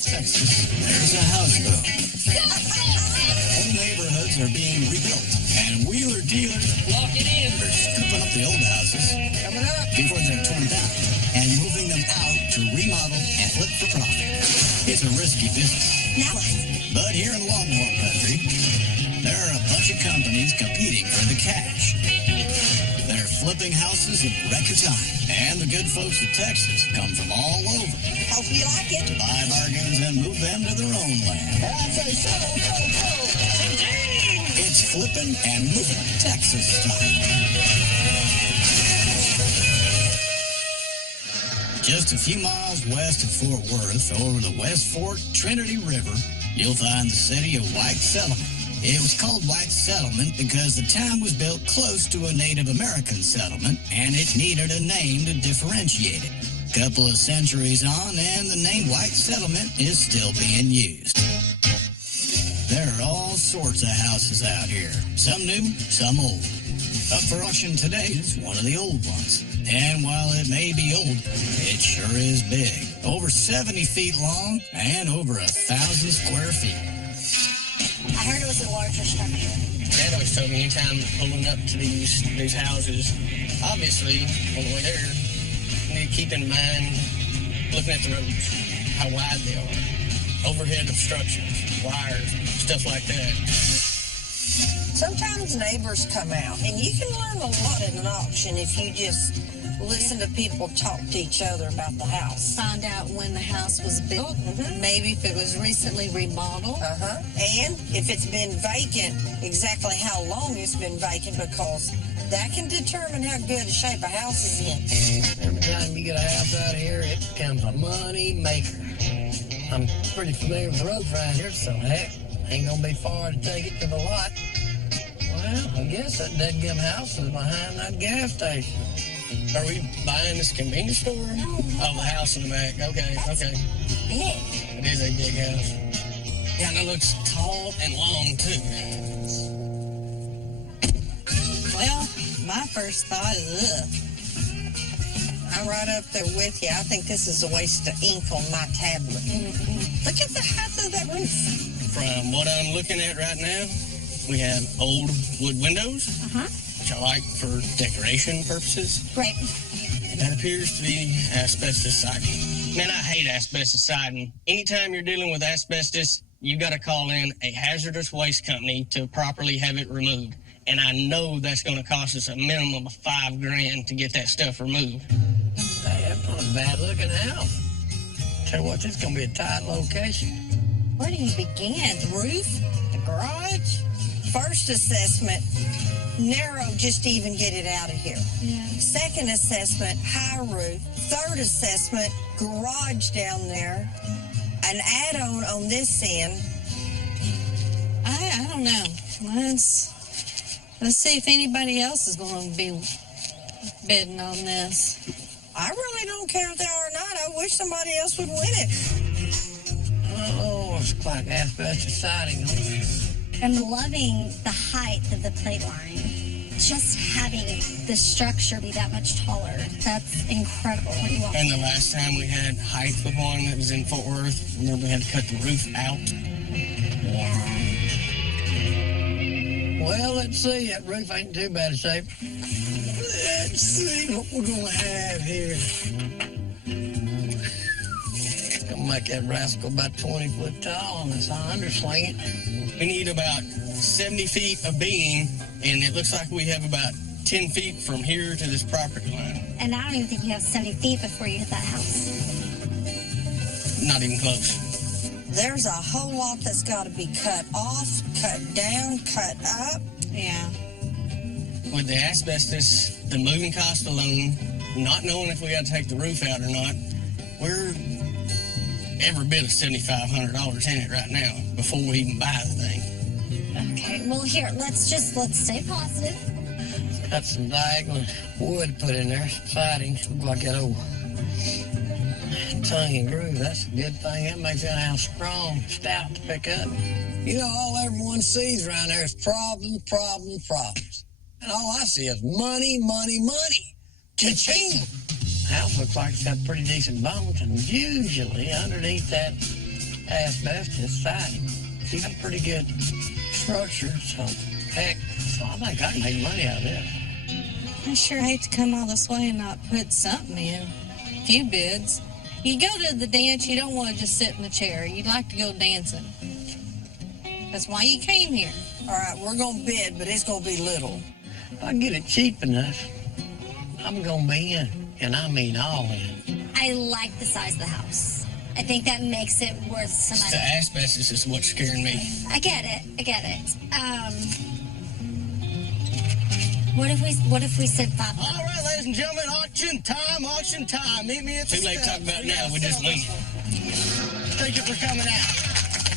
North Texas, there's a house boom. Whole neighborhoods are being rebuilt, and wheeler dealers Lock it in. are scooping up the old houses Coming up. before they're torn down and moving them out to remodel and flip for profit. It's a risky business. Now, But here in Longhorn Country, there are a bunch of companies competing for the cash. They're flipping houses in record time. And the good folks of Texas come from all over hope you like it. to buy bargains and move them to their own land. I say so. It's flipping and moving Texas style. Just a few miles west of Fort Worth, over the West Fork Trinity River, you'll find the city of White Settlement. It was called White Settlement because the town was built close to a Native American settlement, and it needed a name to differentiate it. Couple of centuries on, and the name White Settlement is still being used. There are all sorts of houses out here, some new, some old. Up for auction today is one of the old ones. And while it may be old, it sure is big. Over 70 feet long and over 1,000 square feet. I heard it was a larger structure. Dad always told me anytime pulling up to these houses, obviously, on the way there, you need to keep in mind looking at the roads, how wide they are, overhead obstructions, wires, stuff like that. Sometimes neighbors come out, and you can learn a lot at an auction if you just listen to people talk to each other about the house. Find out when the house was built, maybe if it was recently remodeled. And if it's been vacant, exactly how long it's been vacant, because that can determine how good a shape a house is in. Every time you get a house out here, it becomes a money maker. I'm pretty familiar with the roads around here, so heck, ain't gonna be far to take it to the lot. Well, I guess that dead-gum house is behind that gas station. Are we buying this convenience store? Oh, the house in the back. Okay. Big. It is a big house. Yeah, and it looks tall and long, too. Well, my first thought is, ugh. I'm right up there with you. I think this is a waste of ink on my tablet. Look at the height of that roof. From what I'm looking at right now, we have old wood windows, which I like for decoration purposes. Right. That appears to be asbestos siding. Man, I hate asbestos siding. Anytime you're dealing with asbestos, you got to call in a hazardous waste company to properly have it removed. And I know that's going to cost us a minimum of $5,000 to get that stuff removed. Hey, that's not a bad looking house. Tell you what, this is going to be a tight location. Where do you begin? The roof? The garage? First assessment, narrow just to even get it out of here. Yeah. Second assessment, high roof. Third assessment, garage down there. An add-on on this end. I don't know. Let's see if anybody else is going to be bidding on this. I really don't care if they are or not. I wish somebody else would win it. Oh, it's like asbestos siding. I'm loving the height of the plate line. Just having the structure be that much taller. That's incredible. And the last time we had height with one that was in Fort Worth, remember we had to cut the roof out? Yeah. Well, let's see. That roof ain't in too bad a shape. Let's see what we're going to have here. It's going to make that rascal about 20 foot tall on this undersling it. We need about 70 feet of beam, and it looks like we have about 10 feet from here to this property line. And I don't even think you have 70 feet before you hit that house. Not even close. There's a whole lot that's got to be cut off, cut down, cut up. Yeah. With the asbestos, the moving cost alone, not knowing if we got to take the roof out or not, we're every bit of $7,500 in it right now before we even buy the thing. Okay, well here, let's stay positive. Got some diagonal wood put in there, siding, like that old tongue and groove. That's a good thing. That makes that house strong, stout to pick up. You know, all everyone sees around there is problems. And all I see is money. Cha-ching! The house looks like it's got pretty decent bones, and usually underneath that asbestos siding. It's a pretty good structure, so heck, so I think I can make money out of this. I sure hate to come all this way and not put something in. A few bids. You go to the dance, you don't want to just sit in the chair. You'd like to go dancing. That's why you came here. All right, we're going to bid, but it's going to be little. If I get it cheap enough, I'm going to be in, and I mean all in. I like the size of the house. I think that makes it worth some The money. asbestos is what's scaring me. I get it. What if we said 500? All right, ladies and gentlemen, auction time. Meet me at the Too late to talk about now. We just leave. Thank you for coming out.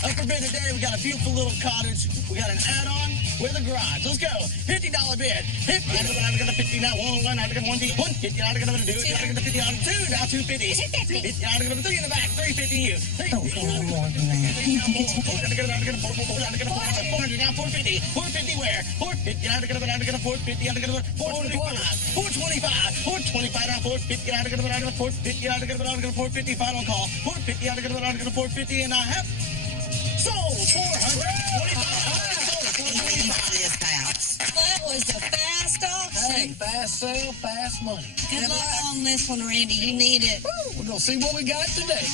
Up for bid today, we got a beautiful little cottage. We got an add-on with a garage. Let's go. $50 bid. $50. I'm going to 50 now. One. I'm going to 150. 150. I'm going to do it. I'm going to 50 on 2. Now 250. 250. I'm going to 3 in the back. 350 you. Don't go no more than that. I'm going to 400 now. 450. 450 where? 450. I'm going to 450. I'm going to 425. 425. 425 now. 450. I'm going to 450. I'm going to 450. Final call. 450. I'm going to 450 and I have sold 425. This house. That was a fast auction. Hey, fast sale, fast money. Good luck on this one, Randy. You need it. Woo, we're going to see what we got today.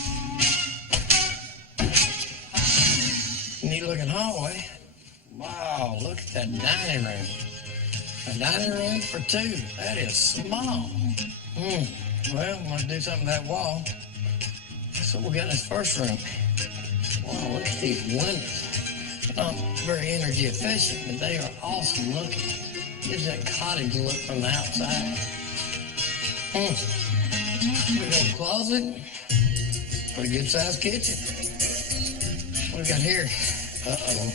Neat looking hallway. Wow, look at that dining room. A dining room for 2. That is small. Well, must do something to that wall. So we got in this first room. Wow, look at these windows. Not very energy efficient, but they are awesome looking. Gives that cottage look from the outside. We got a closet. Pretty good sized kitchen. What we got here? Uh-oh.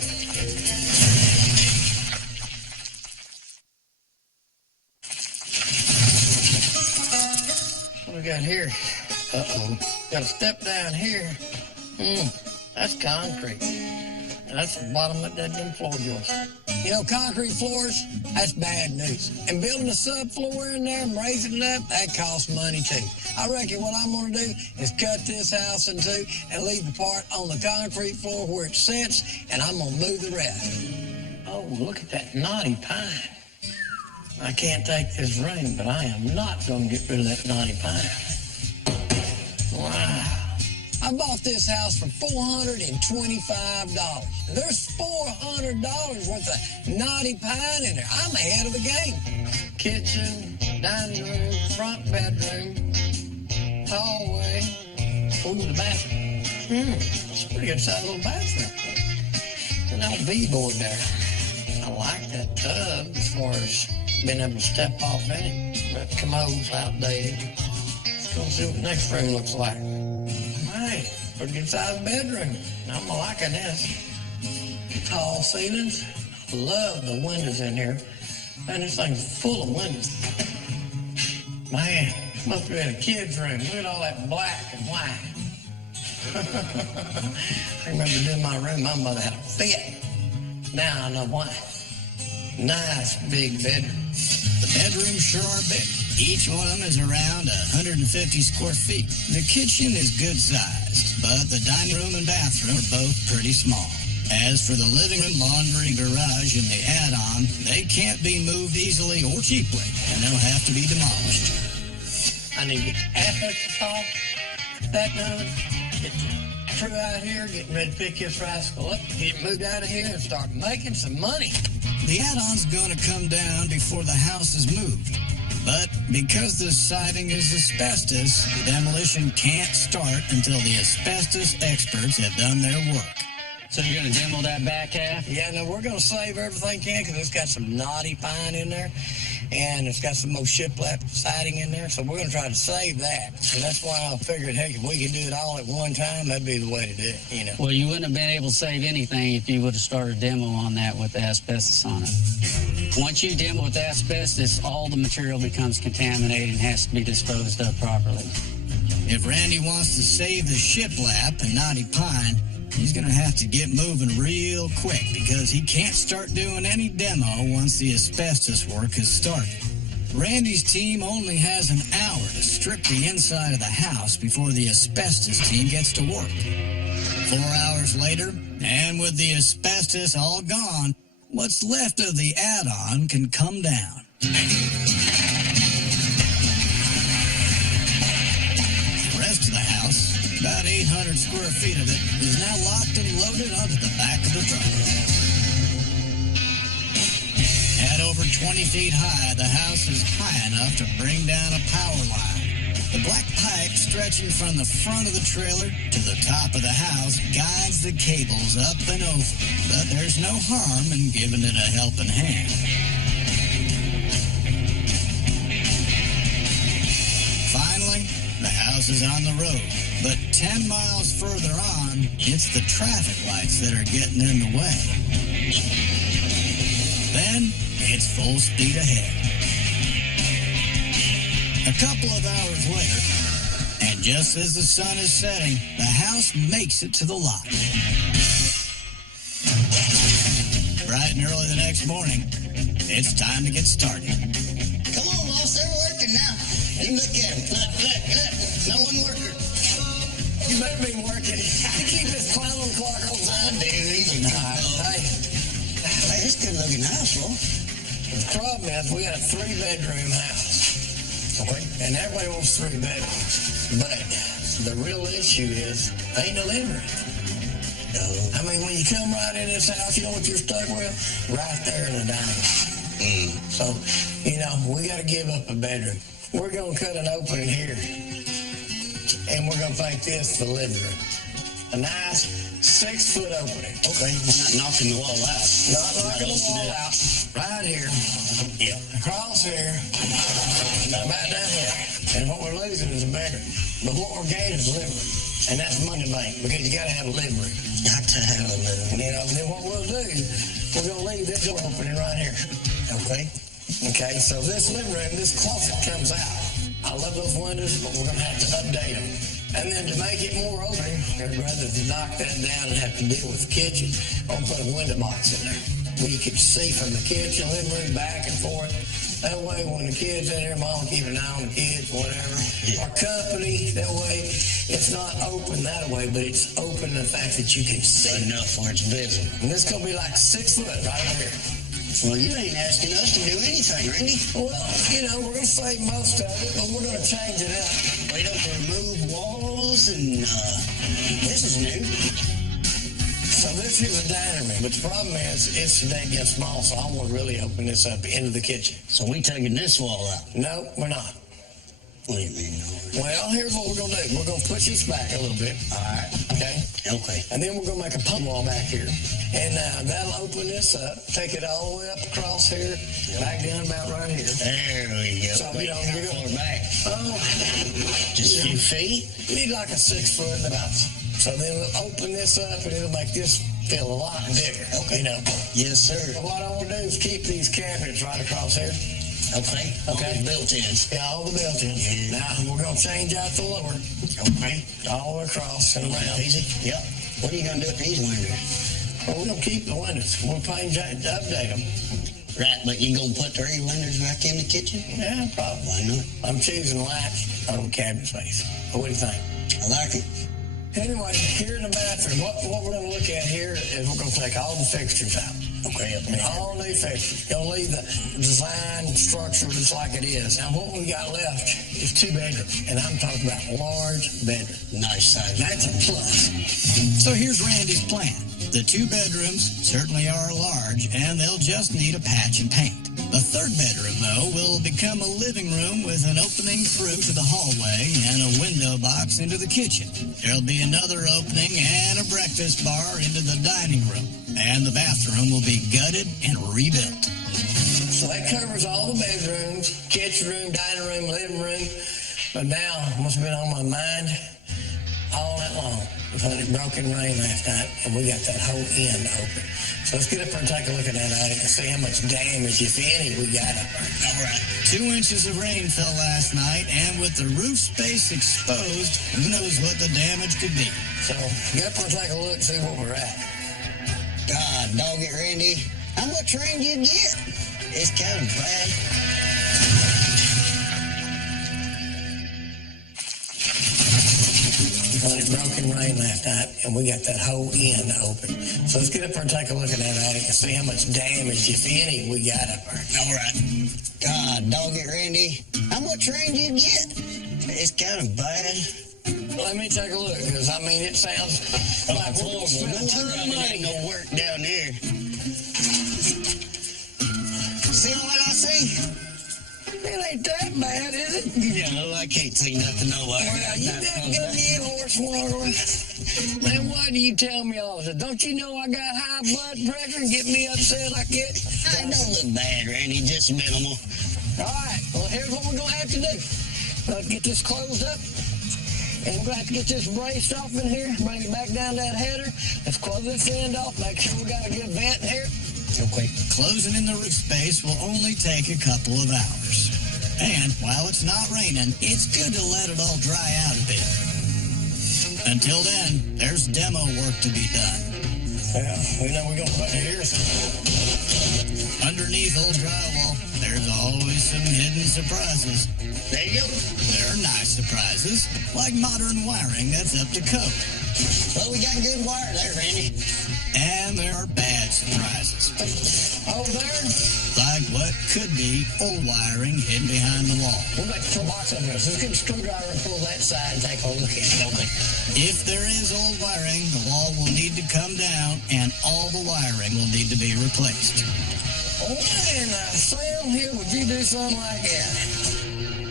What we got here? Uh-oh. Got a step down here. That's concrete. And that's the bottom of that damn floor joist. You know, concrete floors, that's bad news. And building a subfloor in there and raising it up, that costs money too. I reckon what I'm going to do is cut this house in 2 and leave the part on the concrete floor where it sits, and I'm going to move the rest. Oh, look at that knotty pine. I can't take this room, but I am not going to get rid of that knotty pine. Wow. I bought this house for $425. There's $400 worth of knotty pine in there. I'm ahead of the game. Kitchen, dining room, front bedroom, hallway, the bathroom. It's a pretty good sized little bathroom. There's an old V-board there. I like that tub as far as being able to step off in it. That commode's outdated. Let's go see what the next room looks like. Hey, pretty good sized bedroom. I'm liking this. Tall ceilings. I love the windows in here. Man, this thing's full of windows. Man, this must have been a kid's room. Look at all that black and white. I remember doing my room, my mother had a fit. Now I know why. Nice big bedroom. The bedrooms sure are big. Each one of them is around 150 square feet. The kitchen is good sized, but the dining room and bathroom are both pretty small. As for the living room, laundry, garage, and the add-on, they can't be moved easily or cheaply, and they'll have to be demolished. I need to get asbestos off, that done, get the crew out here, getting ready to pick this rascal up, get moved out of here and start making some money. The add-on's going to come down before the house is moved. But because the siding is asbestos, the demolition can't start until the asbestos experts have done their work. So you're going to demo that back half? Yeah, no, we're going to save everything we can because it's got some knotty pine in there, and it's got some more shiplap siding in there, so we're going to try to save that. So that's why I figured, heck, if we could do it all at one time, that'd be the way to do it, you know. Well, you wouldn't have been able to save anything if you would have started a demo on that with the asbestos on it. Once you demo with asbestos, all the material becomes contaminated and has to be disposed of properly. If Randy wants to save the shiplap and knotty pine, he's going to have to get moving real quick because he can't start doing any demo once the asbestos work is started. Randy's team only has an hour to strip the inside of the house before the asbestos team gets to work. 4 hours later, and with the asbestos all gone, what's left of the add-on can come down. The rest of the house, about 800 square feet of it, is now locked and loaded onto the back of the truck. At over 20 feet high, the house is high enough to bring down a power line. The black pipe stretching from the front of the trailer to the top of the house guides the cables up and over, but there's no harm in giving it a helping hand. Finally, the house is on the road, but 10 miles further on, it's the traffic lights that are getting in the way. Then, it's full speed ahead. A couple of hours later, and just as the sun is setting, the house makes it to the lot. Bright and early the next morning, it's time to get started. Come on, boss, they're working now. You look at them. Look. No one working. You better be working. I keep this clown clock on time. I do either. Hey, it's a good looking house, bro. The problem is we got a 3-bedroom house. Okay. And everybody wants 3 bedrooms. But the real issue is, ain't no living room. I mean, when you come right in this house, you know what you're stuck with? Right there in the dining room. So, you know, we got to give up a bedroom. We're going to cut an opening here. And we're going to make this the living room. A nice 6-foot opening. Okay, we're not knocking the wall out. Not knocking the wall out. Right here. Yeah. Across here. Back down here. And what we're losing is a bedroom. But what we're gaining is a living room. And that's money bank, because you got to have a living room. Got to have a living room. You know, and then what we'll do, we're going to leave this door opening right here. Okay. Okay, so this living room, this closet comes out. I love those windows, but we're going to have to update them. And then to make it more open, I'd rather knock that down and have to deal with the kitchen, I'll put a window box in there where you can see from the kitchen, living room, back and forth. That way, when the kids in there, mom keep an eye on the kids, whatever. Yeah. Our company, that way, it's not open that way, but it's open in the fact that you can see. Enough where it's visible. And this is going to be like 6 foot right here. Well, you ain't asking us to do anything, Randy. Well, you know, we're going to save most of it, but we're going to change it up. We don't remove walls and, this is new. So this is a dining room, but the problem is it's that gets small, so I want to really open this up into the kitchen. So we taking this wall out? No, we're not. What do you mean? Well, here's what we're going to do. We're going to push this back a little bit. All right. Okay? Okay. And then we're going to make a pump wall back here. And that'll open this up, take it all the way up across here, back down about right here. There we go. So, you know, how far back? Oh, just a few feet? You need like a 6 foot bounce. So then we'll open this up and it'll make this feel a lot bigger. Okay. You know? Yes, sir. But what I want to do is keep these cabinets right across here. Okay. Okay. Built-ins. Yeah, all the built-ins. Yeah. Now we're gonna change out the lower. Okay. All the way across and around. Easy. Yep. What are you gonna do with these windows? Well, we're gonna keep the windows. We'll change that to update them. Right, but you gonna put 3 windows back in the kitchen? Yeah, probably. Why not? I'm choosing latch over cabinet space. What do you think? I like it. Anyway, here in the bathroom, what we're going to look at here is we're going to take all the fixtures out. Okay, and all new fixtures. You're going to leave the design structure just like it is. Now, what we got left is 2 bedrooms, and I'm talking about large bedrooms. Nice size. That's a plus. So here's Randy's plan. The 2 bedrooms certainly are large, and they'll just need a patch and paint. The 3rd bedroom, though, will become a living room with an opening through to the hallway and a window box into the kitchen. There'll be another opening and a breakfast bar into the dining room, and the bathroom will be gutted and rebuilt. So that covers all the bedrooms, kitchen room, dining room, living room. But now, what's been on my mind all night long was when it broke in rain last night, and we got that whole end open. So let's get up there and take a look at that attic and see how much damage, if any, we got up there. All right. 2 inches of rain fell last night, and with the roof space exposed, who knows what the damage could be. So get up there and take a look and see where we're at. God, dog it, Randy. How much rain do you get? It's kind of bad. When it broken rain last night, and we got that whole end open. So let's get up there and take a look at that attic and see how much damage, if any, we got up there. All right. God, dog it, Randy. How much rain do you get? It's kind of bad. Let me take a look, because, I mean, it sounds like we're going to spend a ton of money. No work down there. See what I see? It ain't that bad, is it? No, I can't see nothing nowhere. Well, you done got me horse Man, why do you tell me all this? Don't you know I got high blood pressure and get me upset like that? I don't look bad, Randy, just minimal. All right, well, here's what we're going to have to do. Let's get this closed up. And we're going to have to get this braced off in here, bring it back down that header. Let's close this end off, make sure we got a good vent in here. Okay. Closing in the roof space will only take a couple of hours. And while it's not raining, it's good to let it all dry out a bit. Until then, there's demo work to be done. Yeah, we know we're going to put it here. Underneath old drywall, there's always some hidden surprises. There you go. There are nice surprises, like modern wiring that's up to code. Well, we got good wire there, Randy. And there are bad surprises. Over there? Like what could be old wiring hidden behind the wall. We'll make a box over there. So let's get a screwdriver and pull that side and take a look at it. Okay. If there is old wiring, the wall will need to come down and all the wiring will need to be replaced. What in the cell here would you do something like that?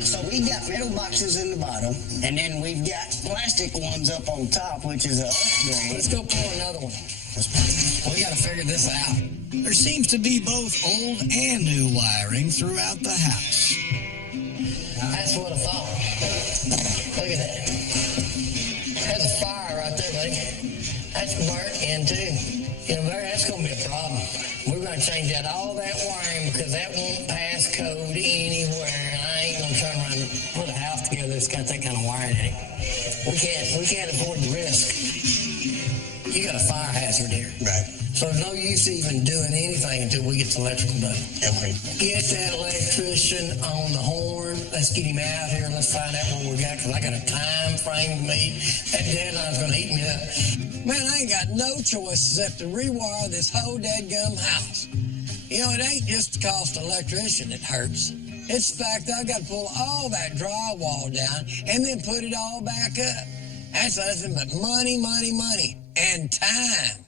So we got metal boxes in the bottom, and then we've got plastic ones up on top, which is a upgrade. Let's go pull another one. We got to figure this out. There seems to be both old and new wiring throughout the house. That's what I thought. Look at that. That's a fire right there, buddy. That's burnt in too. You know, Barry, that's going to be a problem. We're going to change out all that wiring because that won't pass code anywhere. And I ain't going to turn around and put a house together that's got that kind of wiring in it. We can't afford the risk. You got a fire hazard here. Right. So there's no use even doing anything until we get the electrical done. Okay. Get that electrician on the horn. Let's get him out here. Let's find out what we got, because I got a time frame to meet. That deadline's going to eat me up. Man, I ain't got no choice except to rewire this whole dadgum house. You know, it ain't just the cost of electrician that hurts. It's the fact that I got to pull all that drywall down and then put it all back up. That's nothing but money, money, money, and time.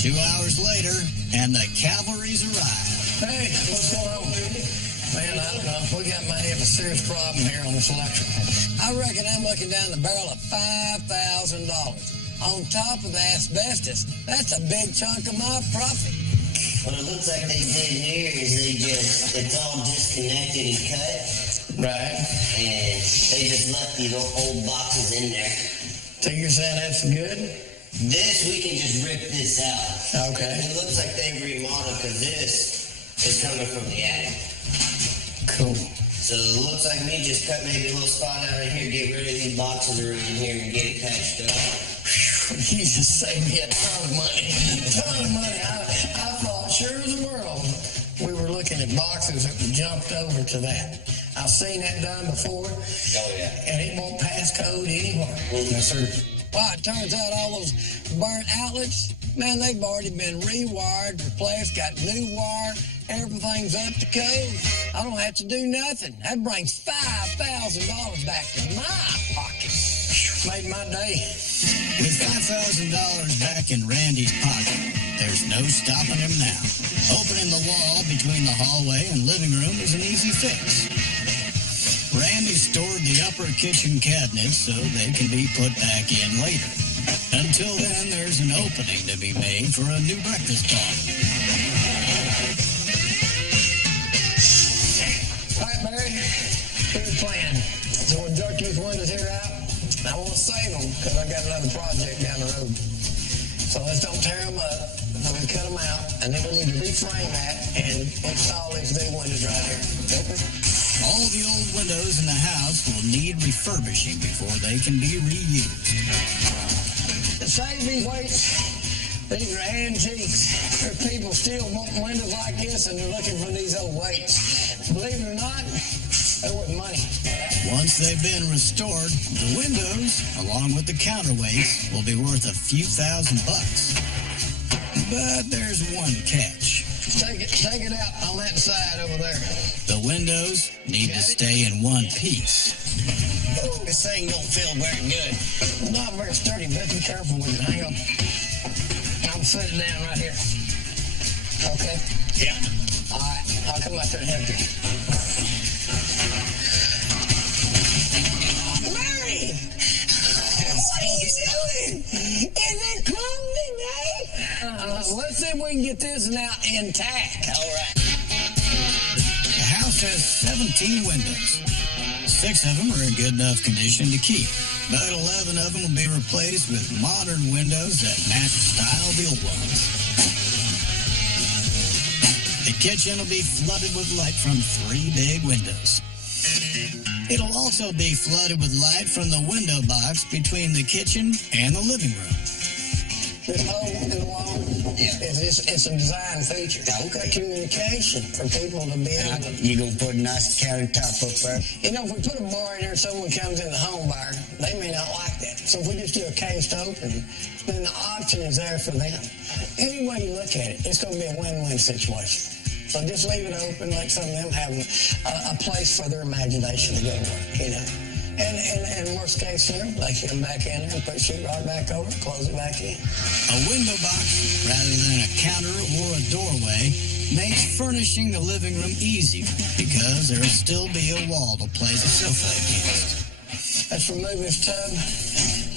2 hours later, and the cavalry's arrived. Hey, what's going on? Man, I don't know. We might have a serious problem here on this electrical. I reckon I'm looking down the barrel of $5,000. On top of the asbestos, that's a big chunk of my profit. What it looks like they did here is it's all disconnected and cut. Right. And they just left these old boxes in there. So you're saying that's good? This, we can just rip this out. Okay. It looks like they remodeled because this is coming from the attic. Cool. So it looks like me just cut maybe a little spot out of here, get rid of these boxes around here and get it patched up. You just saved me a ton of money. A ton of money. I thought sure as the world we were looking at boxes that we jumped over to that. I've seen that done before. Oh, yeah. And it won't pass code anywhere. Yes, sir. Well, it turns out all those burnt outlets, man, they've already been rewired, replaced, got new wire, everything's up to code. I don't have to do nothing. That brings $5,000 back to my pocket. Made my day. With $5,000 back in Randy's pocket, there's no stopping him now. Opening the wall between the hallway and living room is an easy fix. Randy stored the upper kitchen cabinets so they can be put back in later. Until then, there's an opening to be made for a new breakfast bar. All right, Barry, here's the plan. So we'll jerk these windows here out. I want to save them because I got another project down the road. So let's don't tear them up. We cut them out, and then we need to reframe that and install these new windows right here. Okay? All the old windows in the house will need refurbishing before they can be reused. To save these weights, these are antiques. There are people still wanting windows like this, and they're looking for these old weights. Believe it or not, they're worth money. Once they've been restored, the windows, along with the counterweights, will be worth a few $1,000. But there's one catch. Take it out on that side over there. The windows need to stay in one piece. This thing don't feel very good. Not very sturdy, but be careful with it. Hang on. I'm set it down right here. Okay? Yeah. All right. I'll come out there and help you. Mary! What are you doing? Is it crumbling, eh? Let's see if we can get this now intact. All right. The house has 17 windows. 6 of them are in good enough condition to keep, but 11 of them will be replaced with modern windows that match the style of the old ones. The kitchen will be flooded with light from 3 big windows. It'll also be flooded with light from the window box between the kitchen and the living room. This hole in the wall, it's a design feature. Okay. Communication for people to be able to... You gonna put a nice countertop up there? You know, if we put a bar in there, someone comes in the home buyer, they may not like that. So if we just do a cased opening, then the option is there for them. Any way you look at it, it's gonna be a win-win situation. So just leave it open, let some of them have a place for their imagination to go to work, you know. And worst case scenario, they come back in there and put sheetrock back over, close it back in. A window box, rather than a counter or a doorway, makes furnishing the living room easier because there will still be a wall to place a sofa against. Let's remove this tub.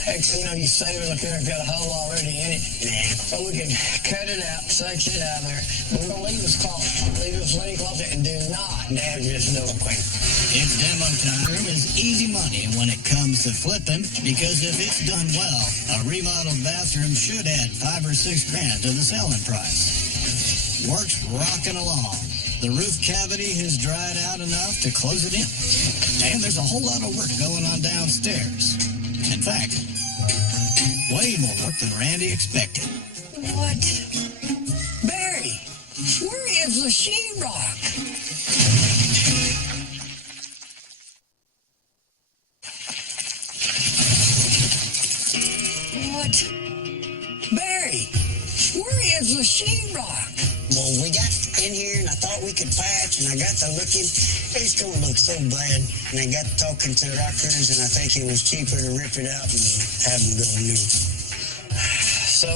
Heck, you know, you save it up there, it's got a hole already in it. Yeah. So we can cut it out, section it out of there. We're going to leave this closet, leave this lady closet, and do not damage this door. Its demo time is easy money when it comes to flipping, because if it's done well, a remodeled bathroom should add $5 or $6 grand to the selling price. Work's rocking along. The roof cavity has dried out enough to close it in. And there's a whole lot of work going on downstairs. In fact, way more work than Randy expected. What? Barry, where is the sheetrock? What? Barry, where is the sheetrock? Well, we got in here and I thought we could patch, and I got to looking. It's going to look so bad. And I got talking to the rockers, and I think it was cheaper to rip it out and have them go new. So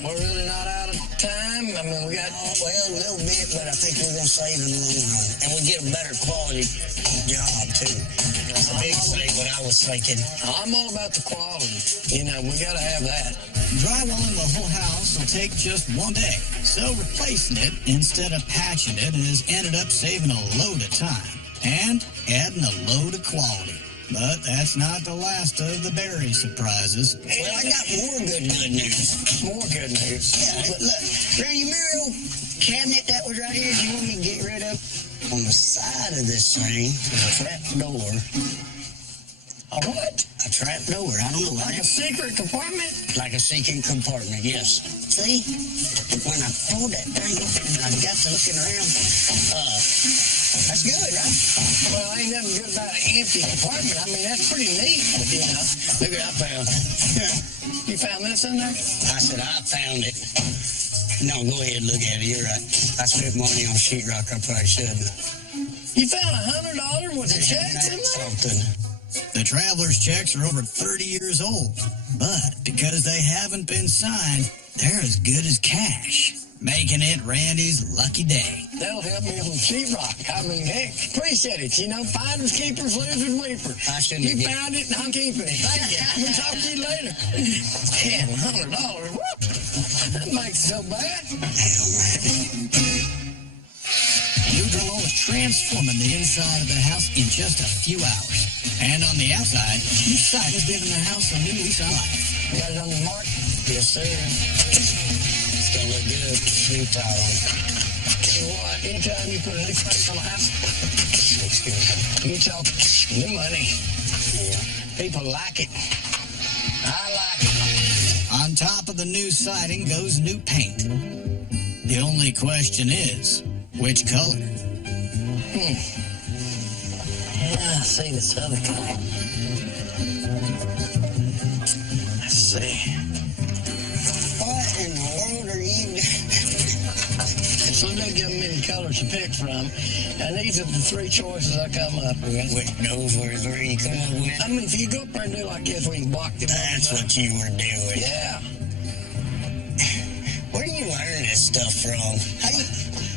we're really not out of time? I mean, we got... Well, a little bit, but I think we're going to save in the long run. And we get a better quality job, too. That's a big thing, what I was thinking. I'm all about the quality. You know, we got to have that. Drywalling the whole house will take just 1 day, so replacing it instead of patching it has ended up saving a load of time and adding a load of quality. But that's not the last of the Barry surprises. Well, I got more good news. More good news. Yeah, but look, Randy, Muriel cabinet that was right here, do you want me to get rid of? On the side of this thing is a trap door. A what? A trap door. I don't know. Like a secret compartment? Like a secret compartment, yes. See? When I pulled that thing open and I got to looking around, that's good, right? Well, ain't nothing good about an empty compartment. I mean, that's pretty neat, you know. Look what I found. You found this in there? I said, I found it. No, go ahead and look at it. You're right. I spent money on sheetrock. I probably shouldn't. You found $100 worth of checks in there? Something. The traveler's checks are over 30 years old, but because they haven't been signed, they're as good as cash, making it Randy's lucky day. That'll help me on the sheetrock. I mean, heck, appreciate it. You know, finders, keepers, losers, weepers. I shouldn't have You found it, and I'm keeping it. Thank you. We'll talk to you later. Damn, $100. Whoop. That makes it so bad. New drywall is transforming the inside of the house in just a few hours. And on the outside, new siding is giving the house a new lease of life. You got it on the mark? Yes, sir. It's going to look good. New tile. What? Anytime you put a new face on a house, Looks good. you talk new money. Yeah. People like it. I like it. On top of the new siding goes new paint. The only question is, which color? Yeah, I see this other kind. Let's see. What in the world are you doing? So they give me many colors to pick from, and these are the three choices I come up with. Those were the three you come up with? I mean, if you go up there and do like this, we can block them. That's what you were doing. Yeah. Where do you learn this stuff from?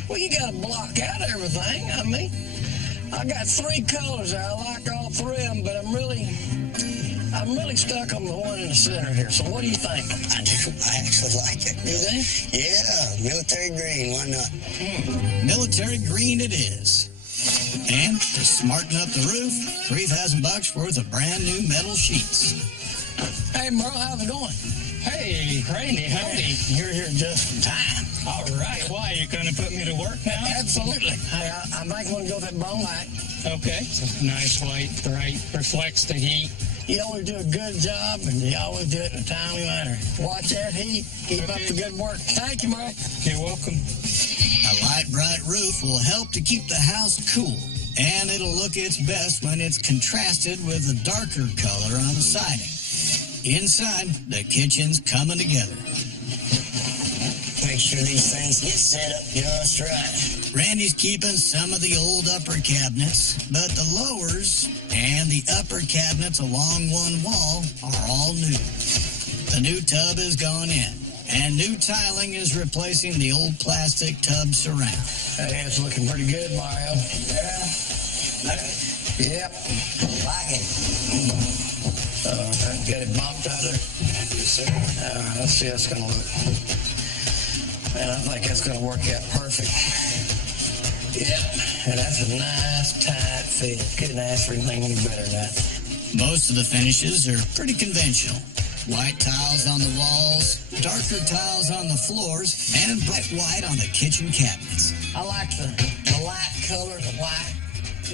Well, you got to block out everything. I mean, I got three colors there. I like all three of them, but I'm really stuck on the one in the center here. So what do you think? I do. I actually like it. You think? Yeah, military green. Why not? Military green it is. And to smarten up the roof, $3,000 worth of brand new metal sheets. Hey, Merle, how's it going? Hey, Randy, howdy. You're here just in time. All right. Why, you going to put me to work now? Absolutely. Hey, I might want to go with that bone light. Okay. Nice white, bright, reflects the heat. You always do a good job, and you always do it in a timely manner. Watch that heat. Keep up the good work. Thank you, Merle. You're welcome. A light, bright roof will help to keep the house cool, and it'll look its best when it's contrasted with a darker color on the siding. Inside, the kitchen's coming together. Make sure these things get set up just right. Randy's keeping some of the old upper cabinets, but the lowers and the upper cabinets along one wall are all new. The new tub has gone in, and new tiling is replacing the old plastic tub surround. Hey, it's looking pretty good, Mario. Yeah. Yep. Like it. Get it bumped out there. Yes, sir. All right, let's see how it's going to look. And I think that's going to work out perfect. Yep, and that's a nice, tight fit. Couldn't ask for anything any better than that. Most of the finishes are pretty conventional. White tiles on the walls, darker tiles on the floors, and bright white on the kitchen cabinets. I like the light color, the white.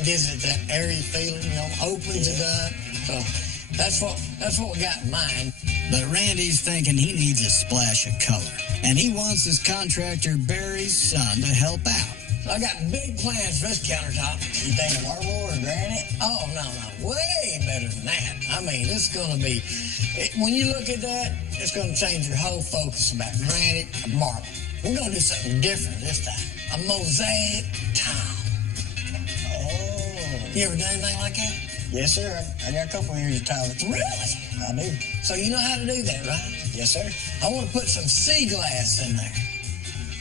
Gives it that airy feeling, opens it up. So that's what we got in mind. But Randy's thinking he needs a splash of color, and he wants his contractor Barry's son to help out. I got big plans for this countertop. You think marble or granite? Oh, no. Way better than that. I mean, it's going to be, when you look at that, it's going to change your whole focus about granite or marble. We're going to do something different this time. A mosaic tile. Oh. You ever done anything like that? Yes, sir. I got a couple of years of tile experience. Really? I do. So you know how to do that, right? Yes, sir. I want to put some sea glass in there.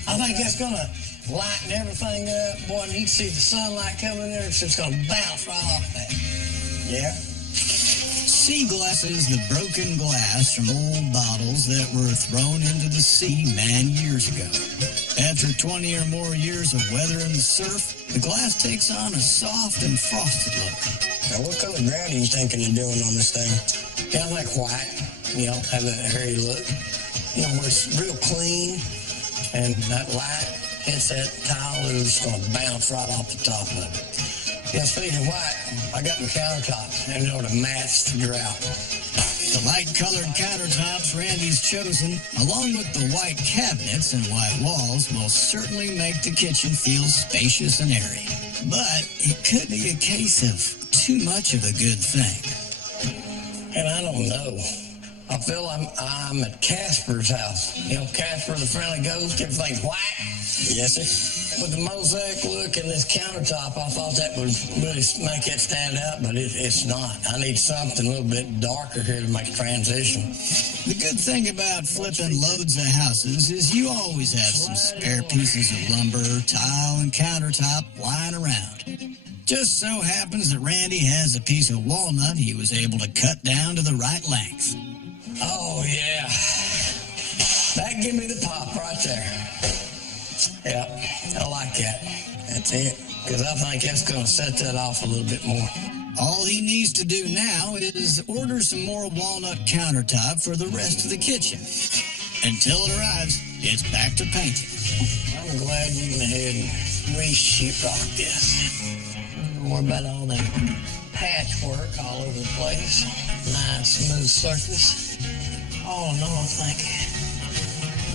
I think that's going to lighten everything up. Boy, and you can see the sunlight coming in there. It's just going to bounce right off that. Yeah. Sea glass is the broken glass from old bottles that were thrown into the sea man years ago. After 20 or more years of weather in the surf, the glass takes on a soft and frosted look. Now, what color grout are you thinking of doing on this thing? Yeah, I like white. Have that airy look. Where it's real clean and that light hits that tile, it's going to bounce right off the top of it. Yeah, speaking of white, I got my countertop in order to match the drought. The light-colored countertops Randy's chosen, along with the white cabinets and white walls, will certainly make the kitchen feel spacious and airy. But it could be a case of too much of a good thing. And I don't know. I feel I'm at Casper's house. Casper the Friendly Ghost, everything's white. Yes, sir. With the mosaic look and this countertop, I thought that would really make it stand out, but it's not. I need something a little bit darker here to make a transition. The good thing about flipping loads of houses is you always have some spare pieces of lumber, tile, and countertop lying around. Just so happens that Randy has a piece of walnut he was able to cut down to the right length. Oh, yeah. That give me the pop right there. Yep, I like that. That's it. Because I think that's going to set that off a little bit more. All he needs to do now is order some more walnut countertop for the rest of the kitchen. Until it arrives, it's back to painting. I'm glad you went ahead and re-sheetrock this. Don't worry about all that patchwork all over the place. Nice, smooth surface. All in all, I think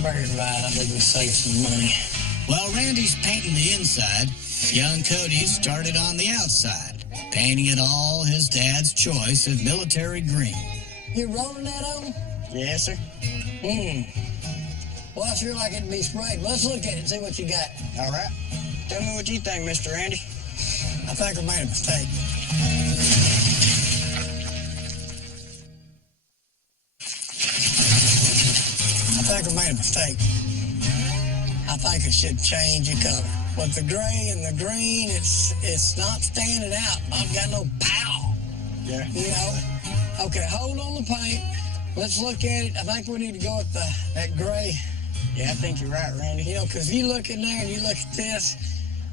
very right. I think we save some money. While Randy's painting the inside, Young Cody started on the outside, painting it all his dad's choice of military green. You rolling that on? Yes, sir. Well, I feel like it'd be sprayed. Let's look at it and see what you got. All right. Tell me what you think, Mr. Randy. I think I made a mistake. I think it should change the color. With the gray and the green, it's not standing out. I've got no pow. Yeah. You know? Okay, hold on the paint. Let's look at it. I think we need to go with that gray. Yeah, I think you're right, Randy. You know, because you look in there and you look at this,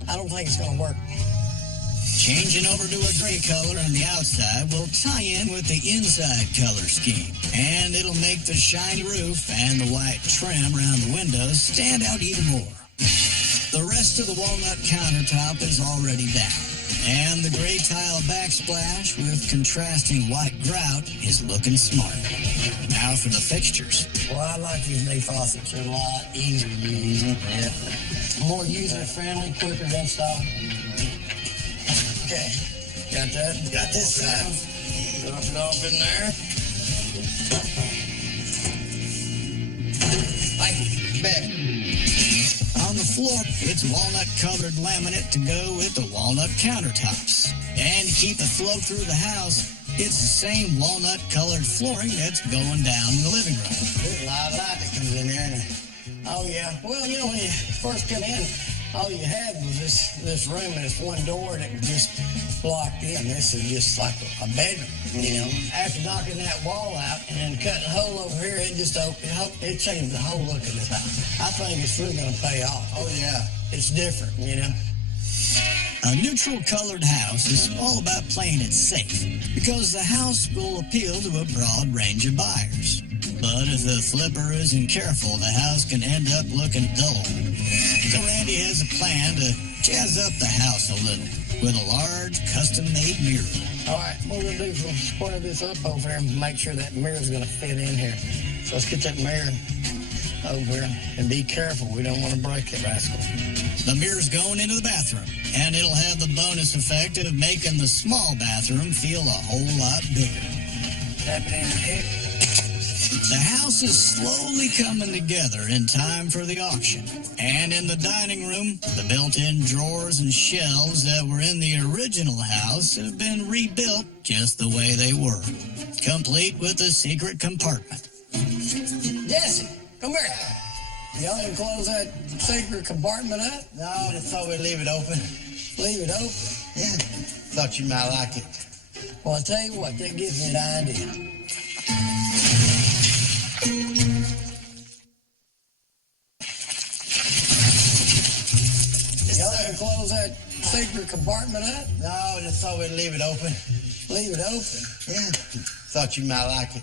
I don't think it's going to work. Changing over to a gray color on the outside will tie in with the inside color scheme, and it'll make the shiny roof and the white trim around the windows stand out even more. The rest of the walnut countertop is already down, and the gray tile backsplash with contrasting white grout is looking smart. Now for the fixtures. Well, I like these new faucets. They're a lot easier to use. Yeah. More user-friendly, quicker to install. Okay, got that? Got this side. Drop it off in there. Thank you. Bet. On the floor, it's walnut-colored laminate to go with the walnut countertops. And to keep the flow through the house, it's the same walnut-colored flooring that's going down in the living room. There's a lot of light that comes in there. Oh, yeah. Well, you know, when you first come in, all you had was this room and this one door that was just blocked in. This is just like a bedroom, you know. After knocking that wall out and then cutting a hole over here, it just opened. It changed the whole look of this house. I think it's really going to pay off. Oh, yeah. It's different, you know. A neutral-colored house is all about playing it safe because the house will appeal to a broad range of buyers. But if the flipper isn't careful, the house can end up looking dull. So Randy has a plan to jazz up the house a little with a large custom-made mirror. All right, what we're going to do is we'll square this up over here and make sure that mirror's going to fit in here. So let's get that mirror over here and be careful. We don't want to break it, rascal. The mirror's going into the bathroom, and it'll have the bonus effect of making the small bathroom feel a whole lot bigger. Tap it in here. The house is slowly coming together in time for the auction. And in the dining room, the built-in drawers and shelves that were in the original house have been rebuilt just the way they were, complete with a secret compartment. Jesse, come here. Y'all can close that secret compartment up? No, I thought we'd leave it open. Leave it open? Yeah, thought you might like it. Well, I tell you what, that gives me an idea. Y'all can close that secret compartment up? No, I just thought we'd leave it open. Leave it open? Yeah, thought you might like it.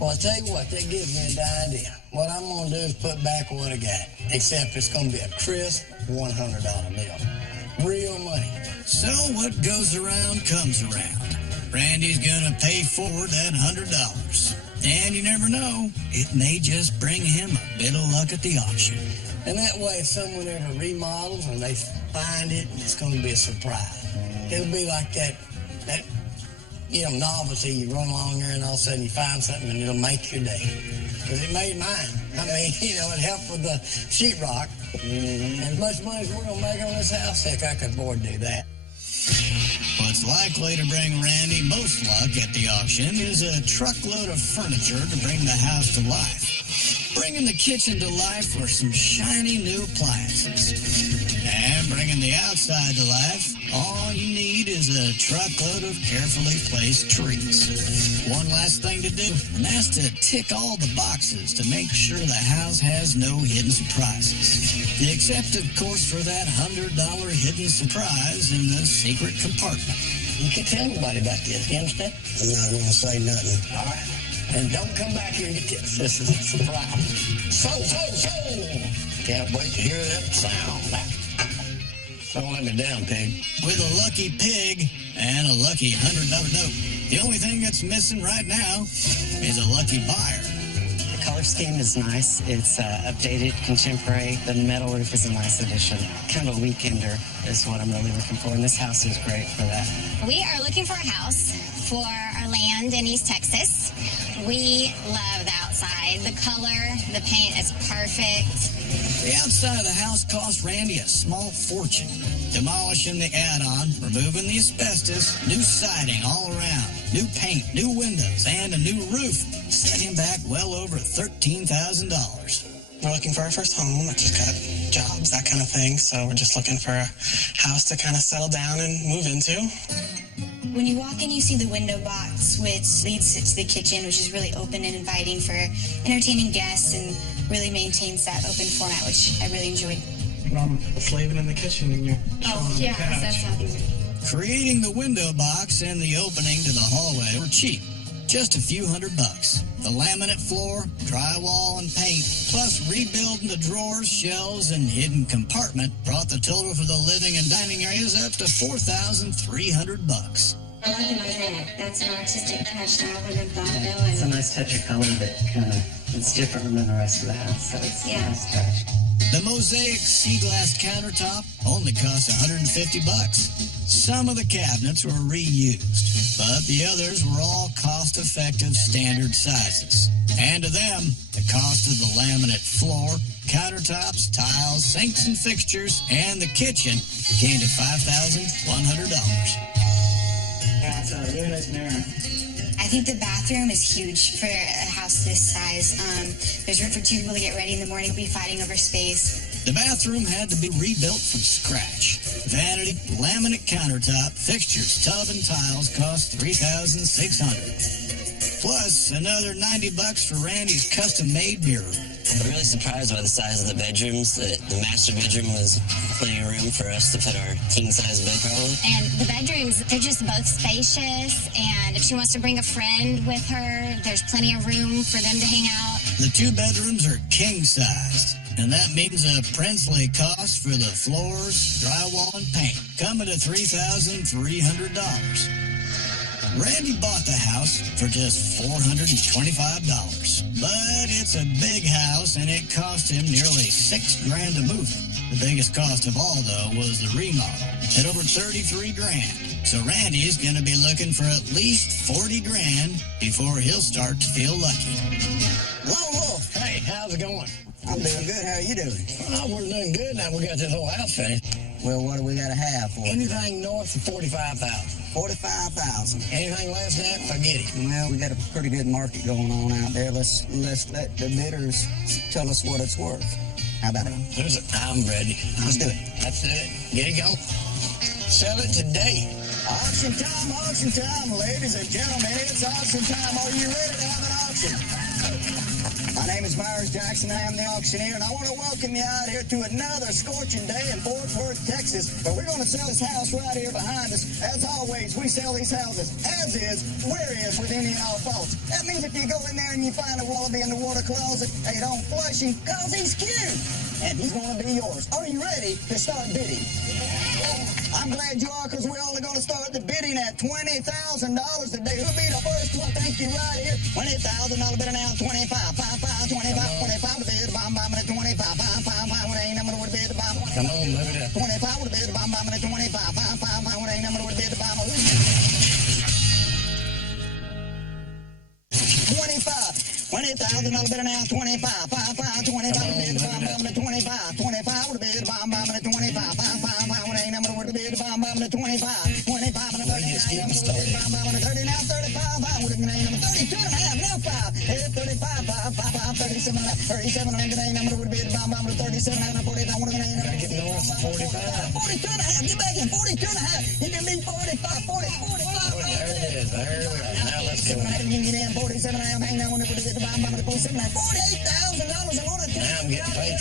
Well, I tell you what, that gives me an idea. What I'm going to do is put back what I got, except it's going to be a crisp $100 bill. Real money. So what goes around comes around. Randy's gonna pay forward that $100. And you never know, it may just bring him a bit of luck at the auction. And that way, if someone ever remodels and they find it, it's going to be a surprise. It'll be like that novelty. You run along there and all of a sudden you find something and it'll make your day. Because it made mine. I mean, it helped with the sheetrock. And as much money as we're going to make on this house, heck, I could afford to do that. What's likely to bring Randy most luck at the auction is a truckload of furniture to bring the house to life. Bringing the kitchen to life are some shiny new appliances. And bringing the outside to life, all you need is a truckload of carefully placed trees. One last thing to do, and that's to tick all the boxes to make sure the house has no hidden surprises. Except, of course, for that $100 hidden surprise in the secret compartment. You can't tell nobody about this, you understand? I'm not going to say nothing. All right. And don't come back here and get this. This is a surprise. So. Can't wait to hear that sound. Don't let me down, pig. With a lucky pig and a lucky $100 note, the only thing that's missing right now is a lucky buyer. They call him scheme is nice. It's updated, contemporary. The metal roof is a nice addition. Kind of a weekender is what I'm really looking for, and this house is great for that. We are looking for a house for our land in East Texas. We love the outside. The color, the paint is perfect. The outside of the house cost Randy a small fortune. Demolishing the add-on, removing the asbestos, new siding all around, new paint, new windows, and a new roof set him back well over $13,000. We're looking for our first home. I just got jobs, that kind of thing. So we're just looking for a house to kind of settle down and move into. When you walk in, you see the window box, which leads to the kitchen, which is really open and inviting for entertaining guests and really maintains that open format, which I really enjoyed. I'm slaving in the kitchen and you're That's not easy. Creating the window box and the opening to the hallway were cheap. Just a few $100. The laminate floor, drywall, and paint, plus rebuilding the drawers, shelves, and hidden compartment brought the total for the living and dining areas up to $4,300. I like the mosaic. That's an artistic touch that I wouldn't have thought of. It's a nice touch of color that kind of, it's different than the rest of the house, so it's a nice touch. The mosaic sea glass countertop only cost $150. Some of the cabinets were reused, but the others were all cost-effective standard sizes. And to them, the cost of the laminate floor, countertops, tiles, sinks and fixtures, and the kitchen came to $5,100. Yeah, it's a really nice mirror. I think the bathroom is huge for a house this size. There's room for two people to get ready in the morning, be fighting over space. The bathroom had to be rebuilt from scratch. Vanity, laminate countertop, fixtures, tub, and tiles cost $3,600. Plus, another $90 for Randy's custom-made mirror. I'm really surprised by the size of the bedrooms. The master bedroom was plenty of room for us to put our king-size bed, probably. And the bedrooms, they're just both spacious, and if she wants to bring a friend with her, there's plenty of room for them to hang out. The two bedrooms are king-sized, and that means a princely cost for the floors, drywall, and paint, coming to $3,300. Randy bought the house for just $425, but it's a big house and it cost him nearly $6,000 to move it. The biggest cost of all, though, was the remodel at over $33,000. So Randy's going to be looking for at least $40,000 before he'll start to feel lucky. Lone Wolf, hey, how's it going? I'm doing good. How are you doing? Oh, we're doing good now. We got this whole house finished. Well, what do we got to have for it? Anything north of 45,000. 45,000. Anything less than that, forget it. Well, we got a pretty good market going on out there. Let's let the bidders tell us what it's worth. How about it? I'm ready. Let's do it. Let's do it. Get it going. Sell it today. Auction time, ladies and gentlemen. It's auction time. Are you ready to have an auction? My name is Myers Jackson. I am the auctioneer, and I want to welcome you out here to another scorching day in Fort Worth, Texas, where we're going to sell this house right here behind us. As always, we sell these houses as is, where is, with any and all faults. That means if you go in there and you find a wallaby in the water closet, they don't flush him because he's cute, and he's going to be yours. Are you ready to start bidding? I'm glad you are, because we're only going to start the bidding at $20,000 today. Who'll be the first one? Thank you, right here. $20,000 bidder now. 25, 25, 25 to bid. Bomb, bomb, 25, 5, what ain't number to bid the bomb. Come on, move it up. 25 would bid the bomb, bomb, 25, 5, what ain't number to bid the bomb. 20,000 bidder now. 25, 5, 25 to bid the bomb, bomb, 25 would bid the bomb, bomb, 25, 5, what ain't number to bid the bomb, bomb, 25, 25 and 30. Just getting started. Bomb, 30 now, 35, what ain't number 32 and a half now 5. 35, 5, 37, 37 and a number would bid the bomb, bomb, 37 and 40. I want to name Gotta get north of 45. 42 and a half. Get back in 42 and a half. You can be 45, 40, 45. There it is. There we go. Now let's go. You get in 47 and a half. Hang on, when it bid the bomb, bomb, 47 and a half. $48,000 I want to Now I'm getting paid.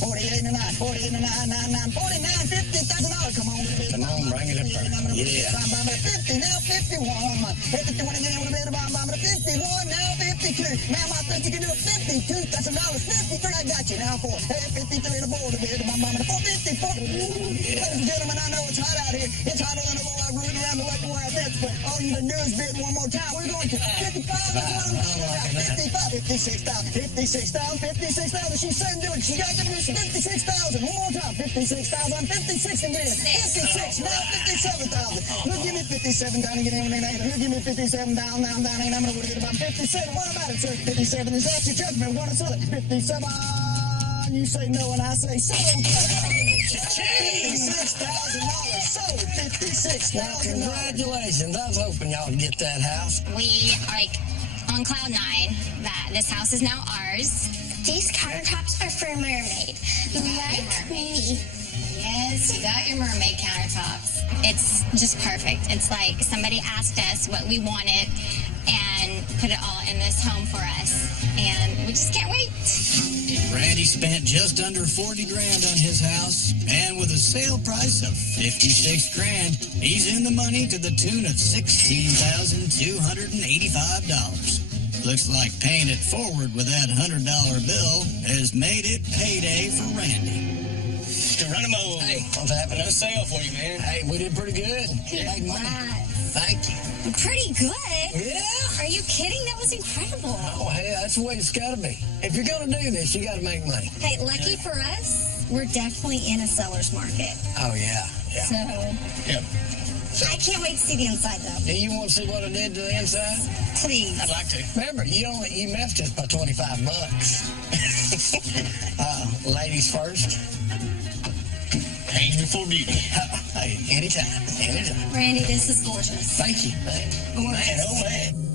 48 and a half. 48 and a half. 99, 49, $50,000. Come on, Come on, bring it up there. Yeah. 50, now 51. 51 again with a bid of bomb, bomb, 51, now 52. Now I think you can do it. $52,000. 53, I got you now for 53 to board to bid of bomb, bomb, 454. Ladies and gentlemen, I know it's hot out here. It's hotter than a low rooting around the lake where I fence, but all you can do is bid one more time. We we're going to 55, 56,000, 56,000. She's saying do it. She got to give us 56,000. One more time. 56,000, 56 again. 56, now 57,000. Look, give me 57 down again. Look, give me 57 down. I'm going to get about 57. What about it, sir? 57 is that your judgment. What is it? 57. You say no, and I say so. $56,000 sold. $56,000. Congratulations. I was hoping y'all would get that house. We are like on cloud nine that this house is now ours. These countertops are for a mermaid. Like me. Yes, you got your mermaid countertops. It's just perfect. It's like somebody asked us what we wanted and put it all in this home for us. And we just can't wait. Randy spent just under 40 grand on his house, and with a sale price of 56 grand, he's in the money to the tune of $16,285. Looks like paying it forward with that $100 bill has made it payday for Randy. Geronimo, Hey, what's happening? no sale for you, man. Hey, we did pretty good. Made money. Thank you. Pretty good. Yeah. Are you kidding? That was incredible. Oh, hey, that's the way it's got to be. If you're going to do this, you got to make money. Hey, lucky for us, we're definitely in a seller's market. Oh, yeah. So, Yep. I can't wait to see the inside, though. Do you want to see what I did to the inside? Please. I'd like to. Remember, you messed us by $25. Ladies first. Age before beauty. Hey, anytime. Randy, this is gorgeous. Thank you. Man, oh man.